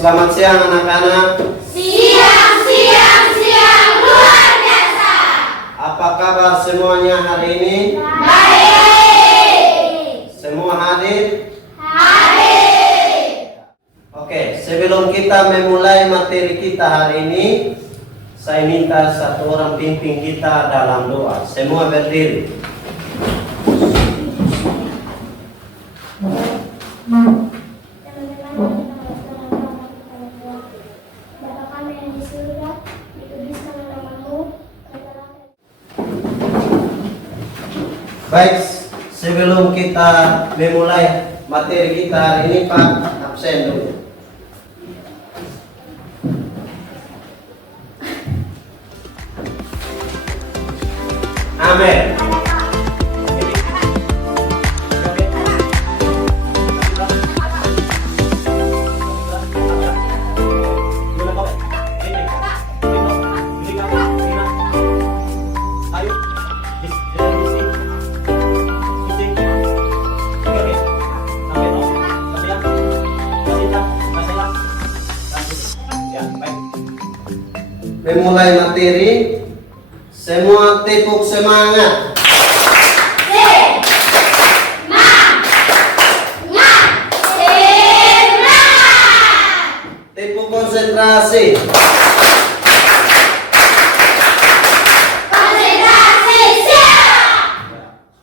selamat siang anak-anak. Siang luar biasa. Apa kabar semuanya hari ini? Baik. Semua hadir? Hadir. Oke, sebelum kita memulai materi kita hari ini, saya minta satu orang pimpin kita dalam doa. Semua berdiri. Baik, sebelum kita memulai materi kita hari ini, Pak, absen dulu. Amin. Memulai materi, semua tepuk semangat. Tepuk konsentrasi.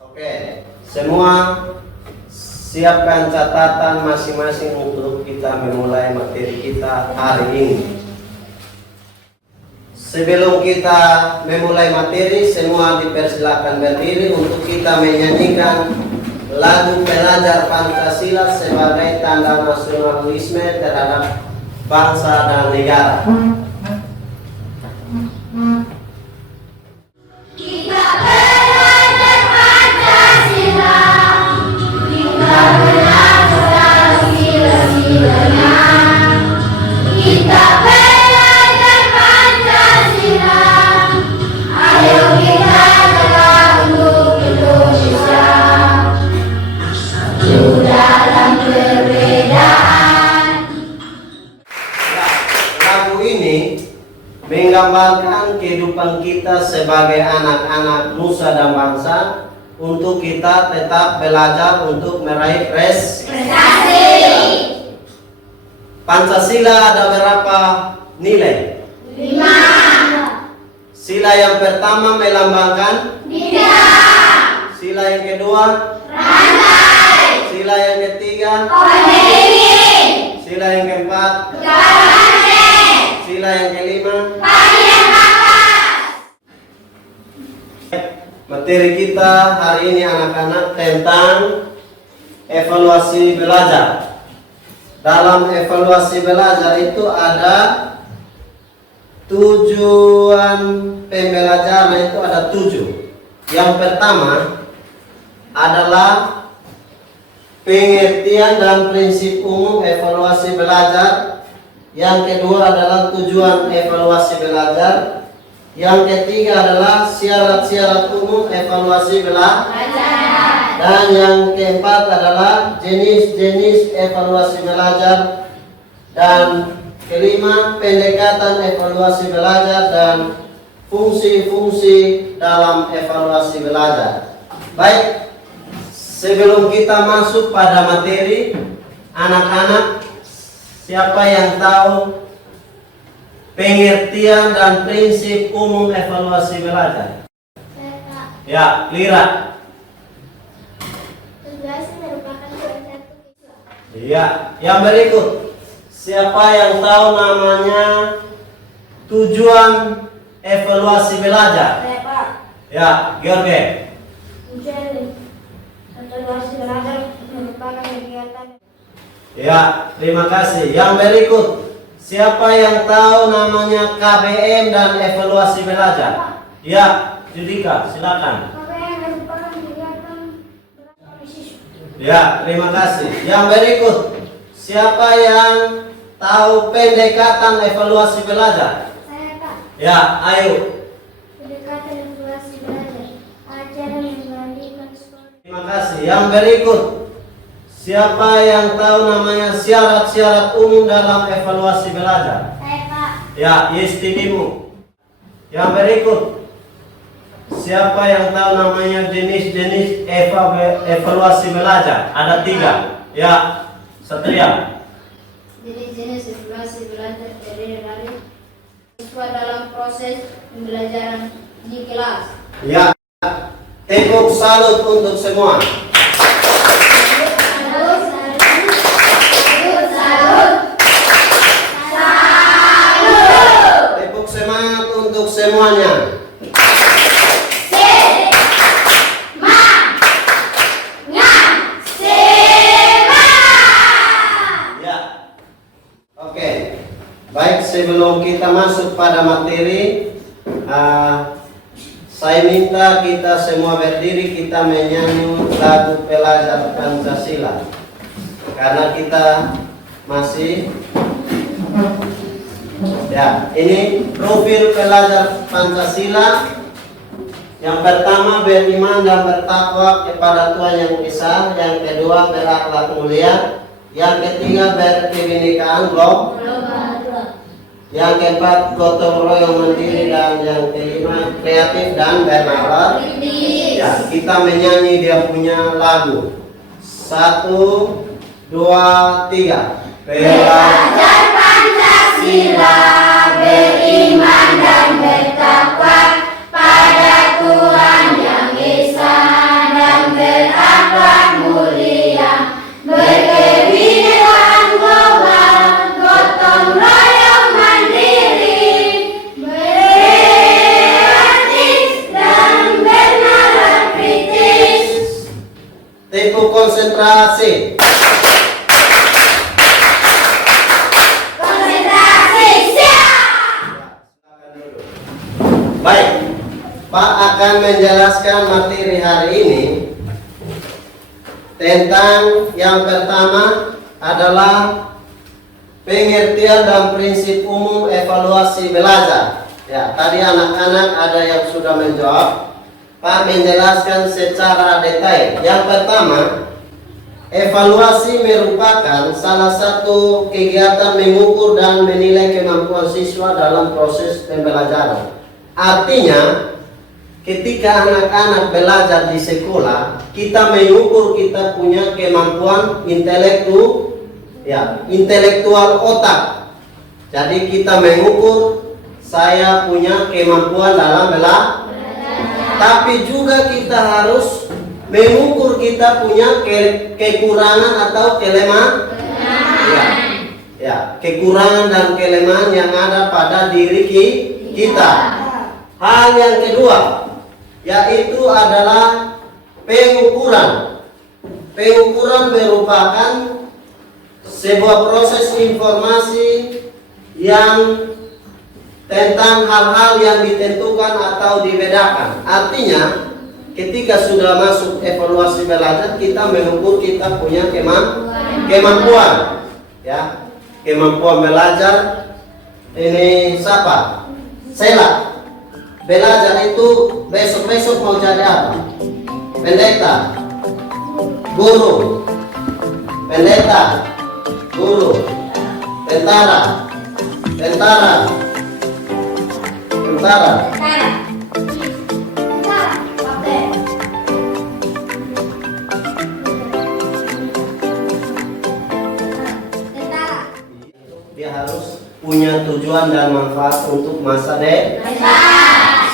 Oke, semua siapkan catatan masing-masing untuk kita memulai materi kita hari ini. Sebelum kita memulai materi, semua dipersilakan berdiri untuk kita menyanyikan lagu Pelajar Pancasila sebagai tanda nasionalisme terhadap bangsa dan negara. Kita belajar Pancasila, kita belajar sila-silanya. Kita belajar Pancasila, ayo kita jaga untuk Indonesia. Dalam perbedaan. Lagu ini menggambarkan kehidupan kita sebagai anak-anak nusa dan bangsa untuk kita tetap belajar untuk meraih Prestasi. Pancasila ada berapa nilai? 5. Sila yang pertama melambangkan Bintang. sila yang kedua, Rantai. sila yang ketiga, Berdiri. sila yang keempat, Banteng. sila yang kelima. Bagian atas. Materi kita hari ini anak-anak tentang evaluasi belajar. Dalam evaluasi belajar itu ada tujuan pembelajaran, itu ada 7. Yang pertama adalah pengertian dan prinsip umum evaluasi belajar. Yang kedua adalah tujuan evaluasi belajar. Yang ketiga adalah syarat-syarat umum evaluasi belajar. Dan yang keempat adalah jenis-jenis evaluasi belajar. Dan kelima, pendekatan evaluasi belajar dan fungsi-fungsi dalam evaluasi belajar. Baik, sebelum kita masuk pada materi, anak-anak, siapa yang tahu pengertian dan prinsip umum evaluasi belajar? Ya, Lira. Tugas merupakan salah satu siswa. Iya, yang berikut. Siapa yang tahu namanya tujuan evaluasi belajar? Saya Pak. Ya, George. Tujuan evaluasi belajar merupakan kegiatan. Ya, terima kasih. Yang berikut. Siapa yang tahu namanya KBM dan evaluasi belajar? Ya, Judika, silakan. KBM merupakan kegiatan siswa. Ya, terima kasih. Yang berikut. Siapa yang tahu pendekatan evaluasi belajar? Saya Pak. Ya, ayo. Pendekatan evaluasi belajar. Acara membandingkan skor. Terima kasih. Yang berikut. Siapa yang tahu namanya syarat-syarat umum dalam evaluasi belajar? Saya Pak. Ya, istidimu. Yang berikut. Siapa yang tahu namanya jenis-jenis evaluasi belajar? Ada 3. Ya, Satria. Jenis-jenis evaluasi belajar terdiri dari siswa dalam proses pembelajaran di kelas. Ya, tepuk salut untuk semua. Tepuk semangat untuk semuanya. Ya. Oke. Baik, sebelum kita masuk pada materi, saya minta kita semua berdiri, kita menyanyi lagu Pelajar Pancasila. Karena kita masih ya, ini profil pelajar Pancasila. Yang pertama, beriman dan bertakwa kepada Tuhan Yang Esa. Yang kedua, berakhlak mulia. Yang ketiga, berkebinekaan global. Yang keempat, gotong royong mandiri. Dan yang kelima, kreatif dan bernalar. Ya, kita menyanyi dia punya lagu. 1, 2, 3. Belajar Pancasila, beriman dan bertakwa pada Tuhan Yang Esa dan berakhlak mulia, berkebinekaan global, gotong royong mandiri, kreatif dan bernalar kritis. Tepuk konsentrasi. Baik, Pak akan menjelaskan materi hari ini tentang yang pertama adalah pengertian dan prinsip umum evaluasi belajar. Ya, tadi anak-anak ada yang sudah menjawab. Pak menjelaskan secara detail. Yang pertama, evaluasi merupakan salah satu kegiatan mengukur dan menilai kemampuan siswa dalam proses pembelajaran. Artinya, ketika anak-anak belajar di sekolah, kita mengukur kita punya kemampuan intelektual otak. Jadi kita mengukur saya punya kemampuan dalam belajar. Tapi juga kita harus mengukur kita punya kekurangan atau kelemahan. Ya, kekurangan dan kelemahan yang ada pada diri kita. Hal yang kedua yaitu adalah pengukuran. Pengukuran merupakan sebuah proses informasi yang tentang hal-hal yang ditentukan atau dibedakan. Artinya, ketika sudah masuk evaluasi belajar, kita mengukur kita punya kemampuan. Ya, kemampuan belajar ini siapa? Sela. Belajar itu besok-besok mau jadi apa? Pendeta, guru, pendeta, guru, tentara, dia harus punya tujuan dan manfaat untuk masa depan.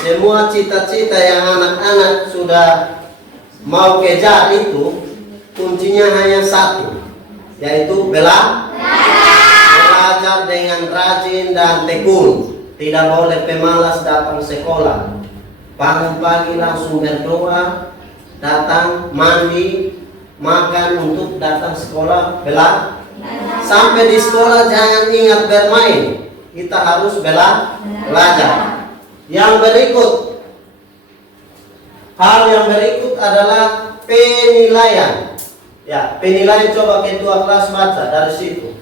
Semua cita-cita yang anak-anak sudah mau kejar itu kuncinya hanya satu, yaitu belajar dengan rajin dan tekun. Tidak boleh pemalas datang sekolah. Bangun pagi langsung berdoa, datang mandi, makan untuk datang sekolah Sampai di sekolah jangan ingat bermain. Kita harus belajar. Hal yang berikut adalah penilaian. Ya, penilaian coba ketua kelas baca dari situ.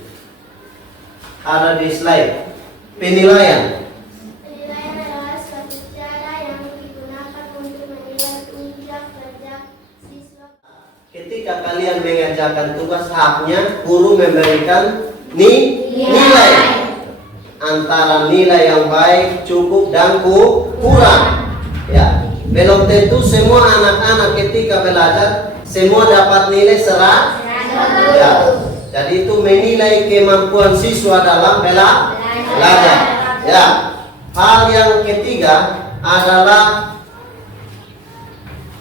Ada di slide. Penilaian. Penilaian adalah suatu cara yang digunakan untuk menilai kinerja kerja siswa. ketika kalian mengerjakan tugas, haknya guru memberikan nilai antara nilai yang baik, cukup, dan kurang. Ya, belum tentu semua anak-anak ketika belajar semua dapat nilai 100. Ya, jadi itu menilai kemampuan siswa dalam belajar. Ya, hal yang ketiga adalah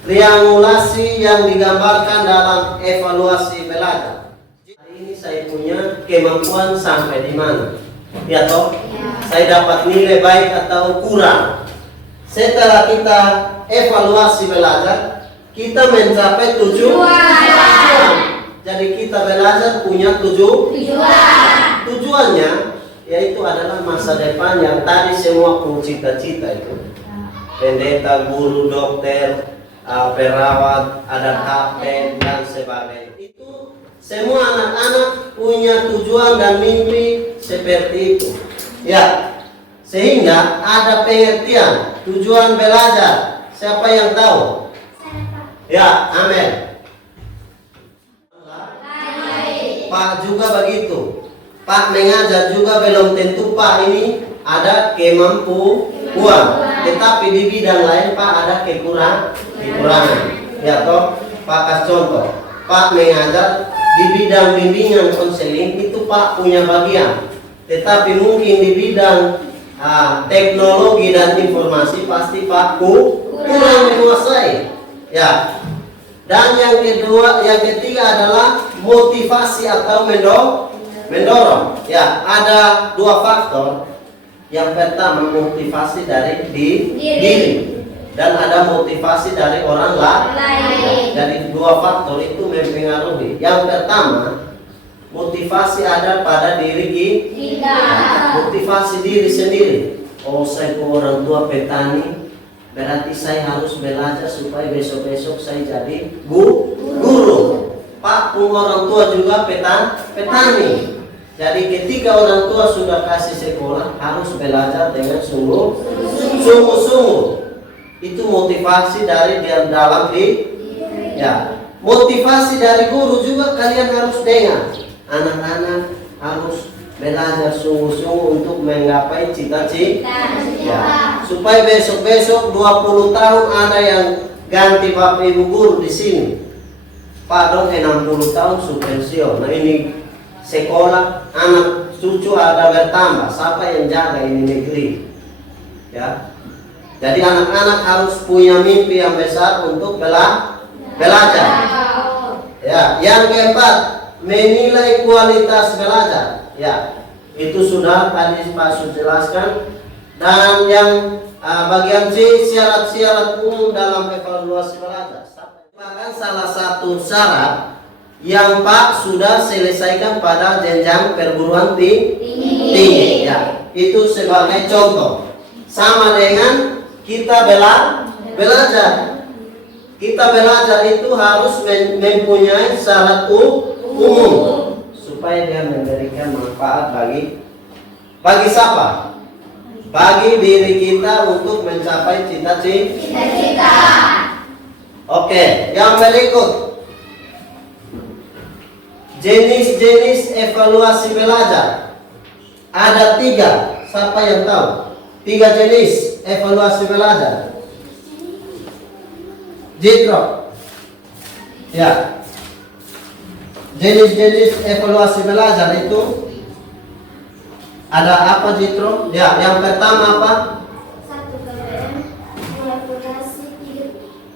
triangulasi yang digambarkan dalam evaluasi belajar. Hari ini saya punya kemampuan sampai di mana? Ya toh? Saya dapat nilai baik atau kurang. Setelah kita evaluasi belajar, kita mencapai tujuan. Jadi kita belajar punya tujuannya, yaitu adalah masa depan yang tadi semua cita-cita itu. Pendeta, guru, dokter, perawat, ada kapten, dan sebagainya. Itu semua anak-anak punya tujuan dan mimpi seperti itu. Ya, sehingga ada pengertian tujuan belajar. Siapa yang tahu? Ya, amin. Pak juga begitu. Pak mengajar juga belum tentu Pak ini ada kemampuan, tetapi di bidang lain Pak ada kekurangan. Ya toh, Pak kasih contoh. Pak mengajar di bidang bimbingan konseling itu Pak punya bagian, tetapi mungkin di bidang teknologi dan informasi pasti Pak kurang menguasai. Ya. Dan yang ketiga adalah motivasi atau mendorong. Ya, ada dua faktor. Yang pertama motivasi dari diri dan ada motivasi dari orang lain. Jadi dua faktor itu mempengaruhi. Yang pertama motivasi ada pada diri kita. Motivasi diri sendiri. Oh, saya orang tua petani, berarti saya harus belajar supaya besok-besok saya jadi guru. Pak pun orang tua juga petani. Jadi ketika orang tua sudah kasih sekolah, harus belajar dengan sungguh-sungguh. Itu motivasi dari dalam diri. Ya, motivasi dari guru juga kalian harus dengar. Anak-anak harus belajar sungguh-sungguh untuk menggapai cita-cita. Ya, supaya besok-besok 20 tahun ada yang ganti bapak ibu guru di sini. Pak dong 60 tahun pensiun. Nah ini sekolah anak cucu ada bertambah. Siapa yang jaga ini negeri? Ya. Jadi anak-anak harus punya mimpi yang besar untuk belajar. Ya, yang keempat, menilai kualitas belajar. Ya, itu sudah tadi Pak sudah jelaskan. Dan yang bagian C, syarat-syarat umum dalam evaluasi belajar. Bahkan salah satu syarat yang Pak sudah selesaikan pada jenjang perguruan tinggi. Ya, itu sebagai contoh. Sama dengan kita belajar. Kita belajar itu harus mempunyai syarat umum supaya dia memberikan manfaat bagi siapa? Bagi diri kita untuk mencapai cita-cita. Oke, yang berikut. Jenis-jenis evaluasi belajar. Ada 3. Siapa yang tahu? 3 jenis evaluasi belajar. Jitro. Ya. Jenis-jenis evaluasi belajar itu ada apa Jitro? Ya, yang pertama apa? 1 KBM, evaluasi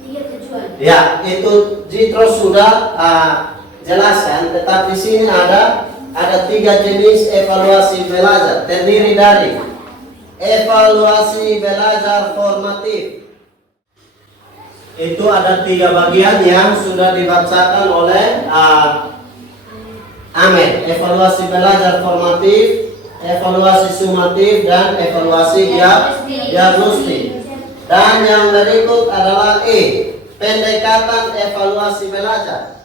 3 tujuan. Ya, itu Jitro sudah jelaskan, tetapi di sini ada 3 jenis evaluasi belajar, terdiri dari evaluasi belajar formatif. Itu ada 3 bagian yang sudah dibacakan oleh Amin. Evaluasi belajar formatif, evaluasi sumatif, dan evaluasi diagnostik. Dan yang berikut adalah E, pendekatan evaluasi belajar.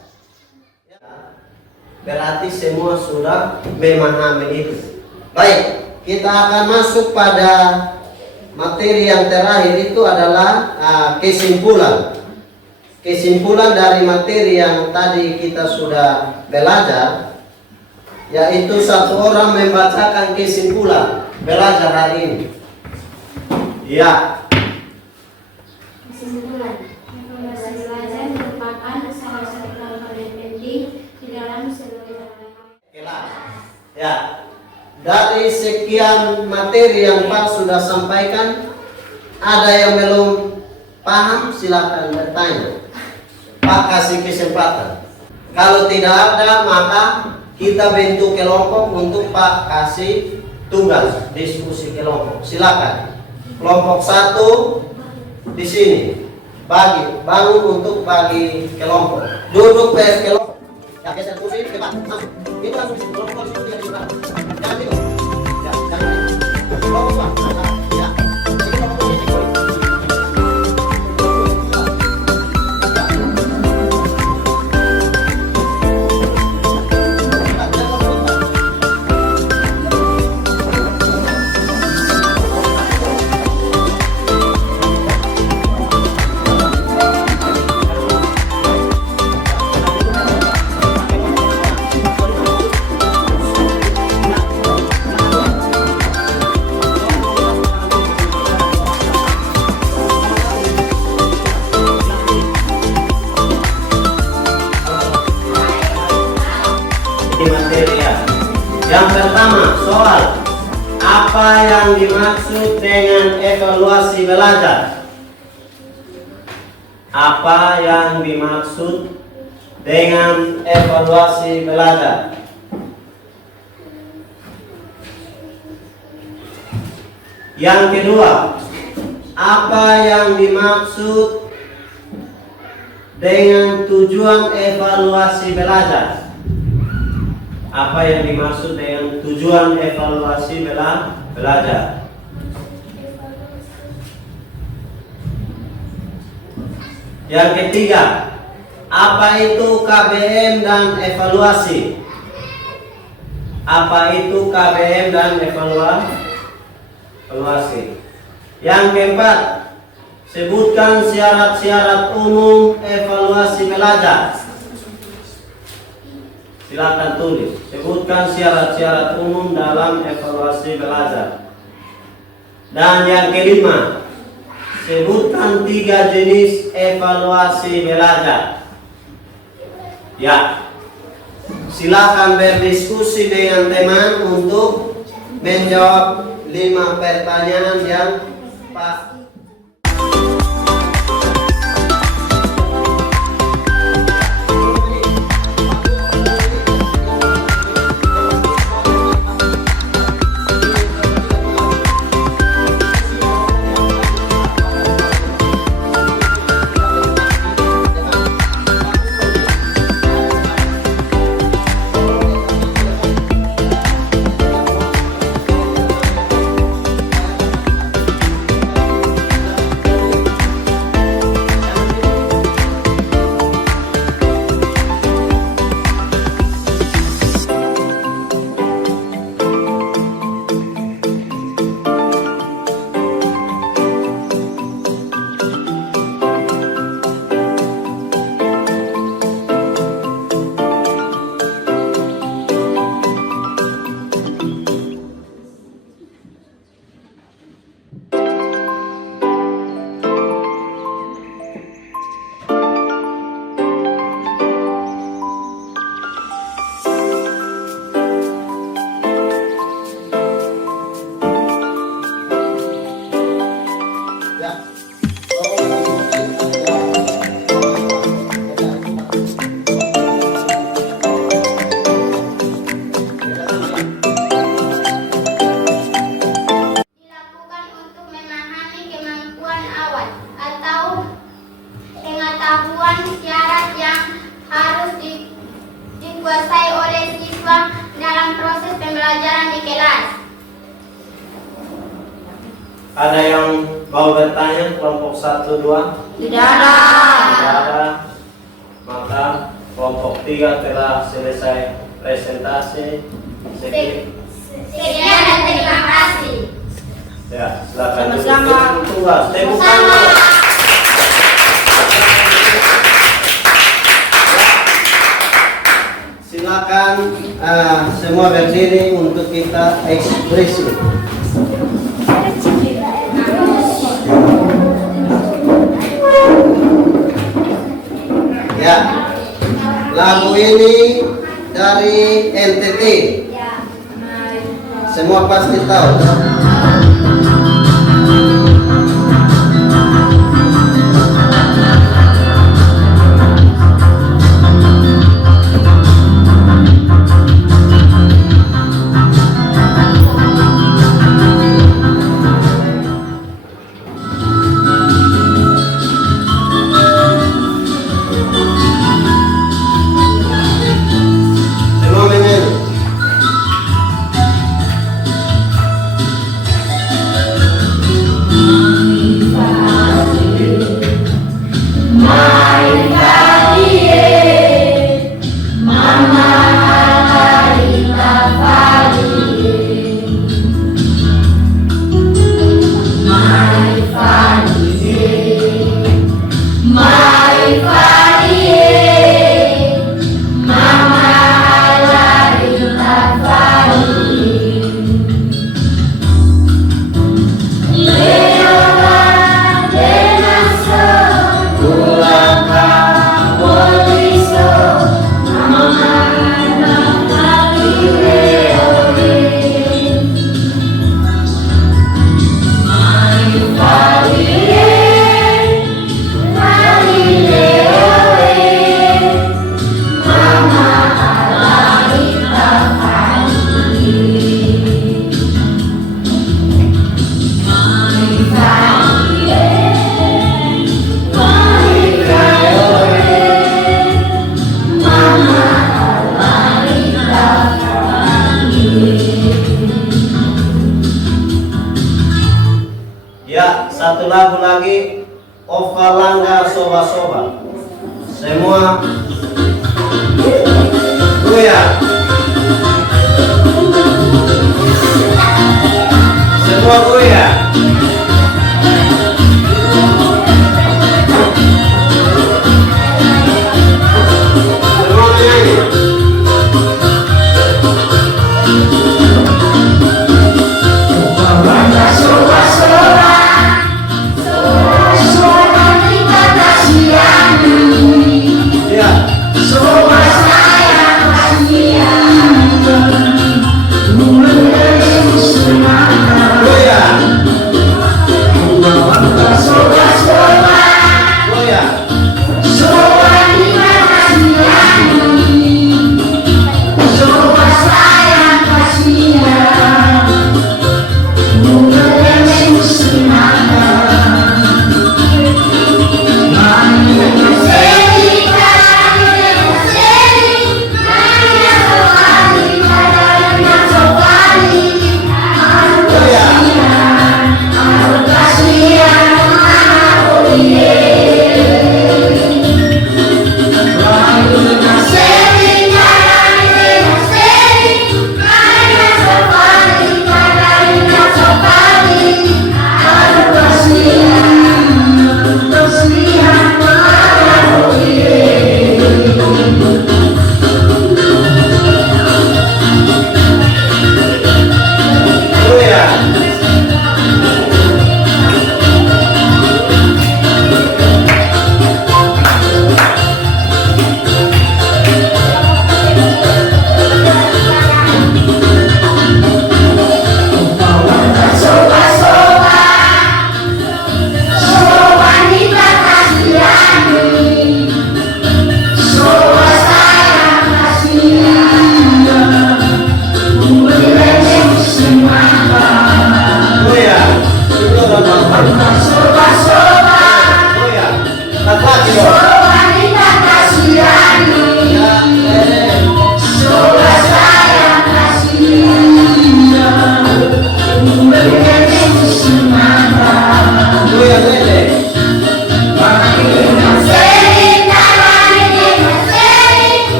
Berarti semua sudah memahami itu. Baik, kita akan masuk pada materi yang terakhir, itu adalah kesimpulan. kesimpulan dari materi yang tadi kita sudah belajar, yaitu satu orang membacakan kesimpulan belajar hari ini. Ya. Kesimpulan, informasi belajar merupakan salah satu hal yang penting di dalam seluruh Kelas. Ya. Dari sekian materi yang Pak sudah sampaikan, ada yang belum paham silakan bertanya. Pak kasih kesempatan. Kalau tidak ada, maka kita bentuk kelompok untuk Pak kasih tugas diskusi kelompok. Silakan. Kelompok 1 di sini. Bangun untuk bagi kelompok. Duduk per kelompok. Ya, geser kursi, Pak. Masuk. Itu langsung di kelompok diskusi yang di sebelah. Jangan itu. Ya, jangan. Kelompok Pak. Ya. Ini kelompok ini. Materi ya. Yang pertama, soal apa yang dimaksud dengan evaluasi belajar? Apa yang dimaksud dengan evaluasi belajar? Yang kedua, apa yang dimaksud dengan tujuan evaluasi belajar? Apa yang dimaksud dengan tujuan evaluasi belajar? Yang ketiga, apa itu KBM dan evaluasi? Apa itu KBM dan evaluasi? Yang keempat, sebutkan syarat-syarat umum evaluasi belajar. Silakan tulis. Sebutkan syarat-syarat umum dalam evaluasi belajar. Dan yang kelima, sebutkan 3 jenis evaluasi belajar. Ya. Silakan berdiskusi dengan teman untuk menjawab 5 pertanyaan yang Pak. dikuasai oleh siswa dalam proses pembelajaran di kelas. Ada yang mau bertanya kelompok 1, 2? Tidak ada. Tidak ada. Maka kelompok 3 telah selesai presentasi. Sekian dan terima kasih. Ya, silakan Sama-sama. tugas. Tepuk tangan. silakan semua berdiri untuk kita ekspresi. Ya, lagu ini dari NTT. Semua pasti tahu. Semua menyanyi. Ya, satu lagu lagi, Ovalanga Soba Soba. Semua goyang. Semua goyang. Semua menyanyi. Ya.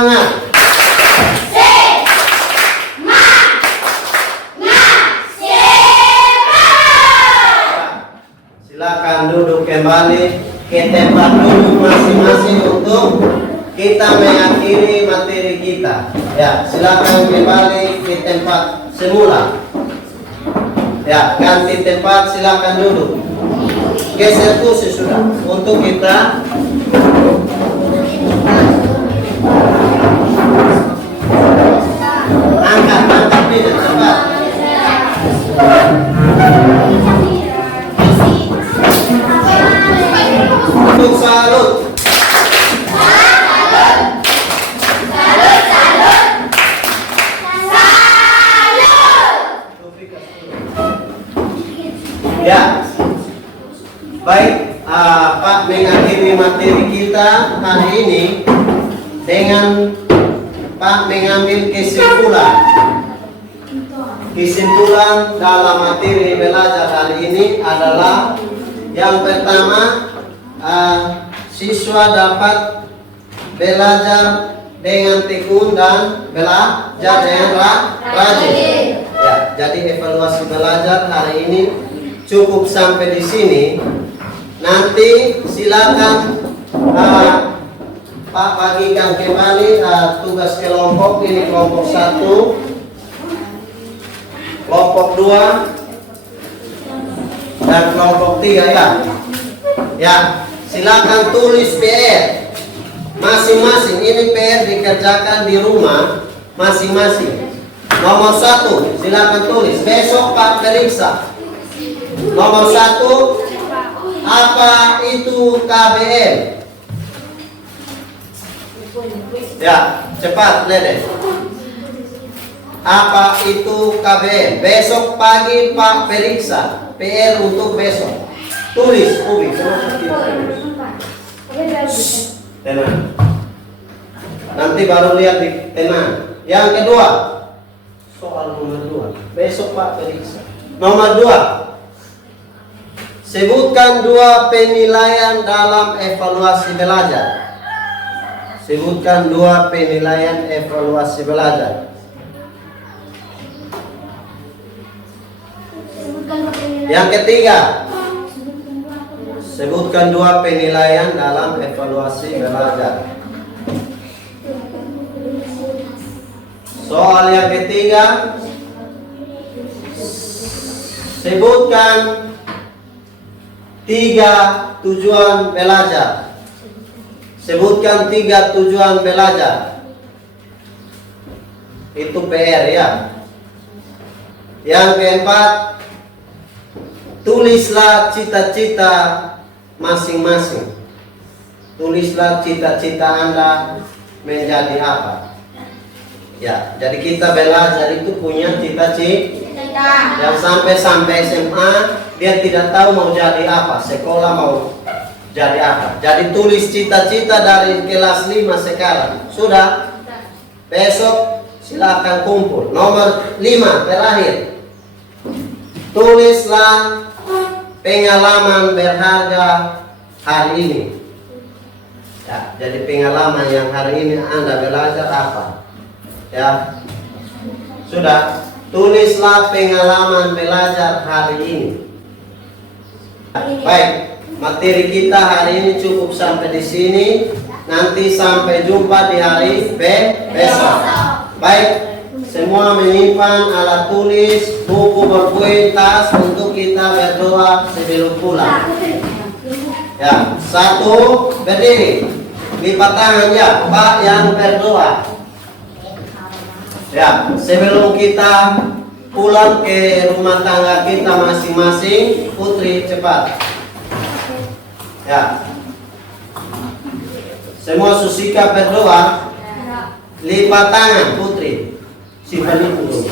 semangat. Silakan duduk kembali ke tempat duduk masing-masing untuk kita mengakhiri materi kita. Ya, silakan kembali ke tempat semula. Ya, ganti tempat, silakan duduk. Geser kursi sudah untuk kita angkat pindah cepat. Untuk salut. Ya, baik, Pak mengakhiri materi kita hari ini dengan Pak mengambil kesimpulan. Kesimpulan dalam materi belajar hari ini adalah yang pertama, siswa dapat belajar dengan tekun dan belajar dengan rajin. Ya, jadi evaluasi belajar hari ini cukup sampai di sini. Nanti silakan Pak bagikan kembali tugas kelompok. Ini kelompok 1, kelompok 2, dan kelompok 3 ya. Ya, silakan tulis PR masing-masing. Ini PR dikerjakan di rumah masing-masing. Nomor 1 silakan tulis. Besok Pak periksa. Nomor 1, apa itu KBM? Ya, cepat Dede. Apa itu KBM? Besok pagi Pak periksa. PR untuk besok. Tulis, Ubi. Tenang. Nanti baru lihat di tenang. Yang kedua, soal nomor 2. Besok Pak periksa. Nomor 2. Sebutkan 2 penilaian dalam evaluasi belajar. Sebutkan 2 penilaian evaluasi belajar. Yang ketiga, sebutkan 2 penilaian dalam evaluasi belajar. Soal yang ketiga, sebutkan 3 tujuan belajar. Sebutkan 3 tujuan belajar. Itu PR ya. Yang keempat, tulislah cita-cita masing-masing. Tulislah cita-cita Anda menjadi apa. Ya, jadi kita belajar itu punya cita-cita. Yang sampai SMA dia tidak tahu mau jadi apa, sekolah mau jadi apa. Jadi tulis cita-cita dari kelas 5 sekarang. Sudah? Besok silakan kumpul. Nomor 5 terakhir. Tulislah pengalaman berharga hari ini. Ya, jadi pengalaman yang hari ini Anda belajar apa? Ya. Sudah? Tulislah pengalaman belajar hari ini. Baik, materi kita hari ini cukup sampai di sini. Nanti sampai jumpa di hari besok. Baik, semua menyimpan alat tulis, buku berpoin, tas untuk kita berdoa sebelum pulang. Ya, 1, berdiri, lipat tangan ya, Pak yang berdoa. Ya, sebelum kita pulang ke rumah tangga kita masing-masing, Putri cepat. Ya. Semua Susika berdoa. Lipat tangan Putri. Simpan itu.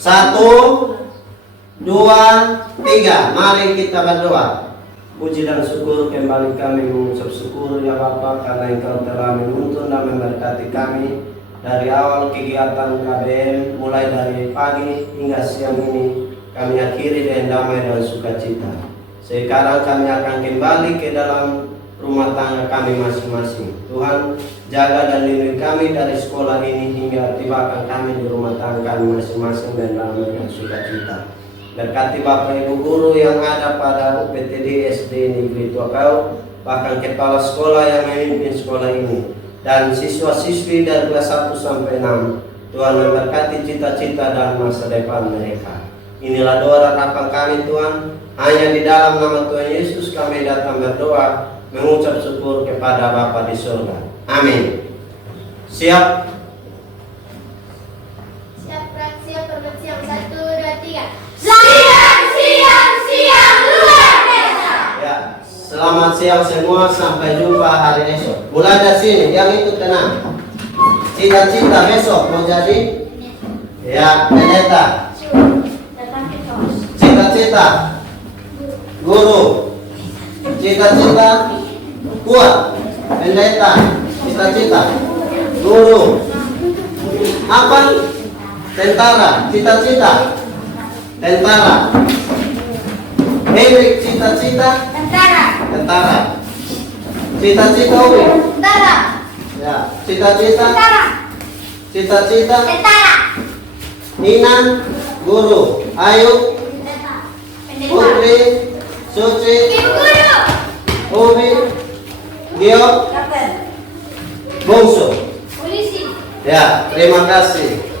1, 2, 3. Mari kita berdoa. Puji dan syukur kembali kami mengucap syukur ya Bapa karena Engkau telah menuntun dan memberkati kami dari awal kegiatan KBM mulai dari pagi hingga siang ini kami akhiri dengan damai dan sukacita. Sekarang kami akan kembali ke dalam rumah tangga kami masing-masing. Tuhan, jaga dan lindungi kami dari sekolah ini hingga tibakan kami di rumah tangga kami masing-masing dan dalam dengan sukacita. Berkati Bapak Ibu guru yang ada pada UPTD SD Negeri Tuakau, bahkan kepala sekolah yang memimpin sekolah ini, dan siswa-siswi dari kelas 1 sampai 6. Tuhan memberkati cita-cita dan masa depan mereka. Inilah doa dan harapan kami Tuhan. Hanya di dalam nama Tuhan Yesus kami datang berdoa, mengucap syukur kepada Bapa di surga. Amin. Siap? Siap permisi yang 1, 2, 3. Siap luar biasa. Ya. Selamat siang semua, sampai jumpa hari esok. Mulai dari sini, yang ikut tenang. Cita-cita besok mau jadi? Ya, pendeta. Cita-cita guru. Cita-cita kuat. Pendeta. Cita-cita guru. Apa? Tentara. Cita-cita tentara. Hendrik cita-cita tentara. Cita-cita Uwi. Tentara. Ya, cita-cita Tentara. cita-cita Tentara. Nina guru. Ayu Putri Suci Ibu guru. Ubi Gio Kapten. Bungsu. Polisi. Ya, terima kasih.